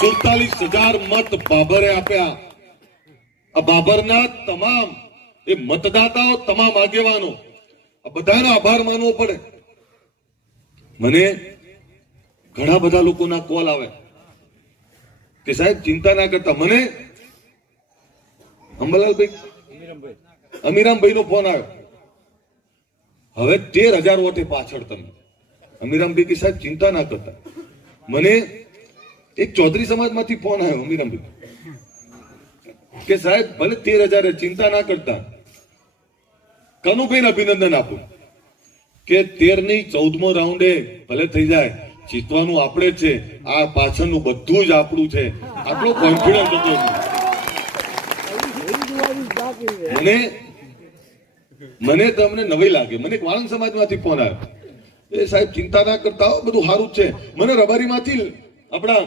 47,000 મત બાબરે આપ્યા. આ બાબરના તમામ એ મતદાતાઓ, તમામ આગેવાનો, આ બધાનો આભાર માનવો પડે. મને ઘણા બધા લોકોના કોલ આવે કે સાહેબ ચિંતા ના કરતા. મને અંબાલાલભાઈ અમીરામભાઈ નો ફોન આવ્યો, હવે 13,000 વોટે પાછળ તમે. અમીરામભાઈ કે સાહેબ ચિંતા ના કરતા. મને એક ચૌધરી સમાજમાંથી ફોન આવ્યો અમીરામભાઈ કે સાહેબ ભલે 13,000 ચિંતા ના કરતા. કનુભાઈને અભિનંદન આપું કે 13 નહીં 14મો રાઉન્ડે ભલે થઈ જાય, જીતવાનું આપણે છે. આ પાછળનું બધું જ આપણું છે. આટલો કોન્ફિડન્સ હતો. મને તમને નવાઈ લાગે. મને વાળંદ સમાજમાંથી ફોન આવ્યો, એ સાહેબ ચિંતા ના કરતા, બધું સારું જ છે. મને રબારીમાંથી આપણા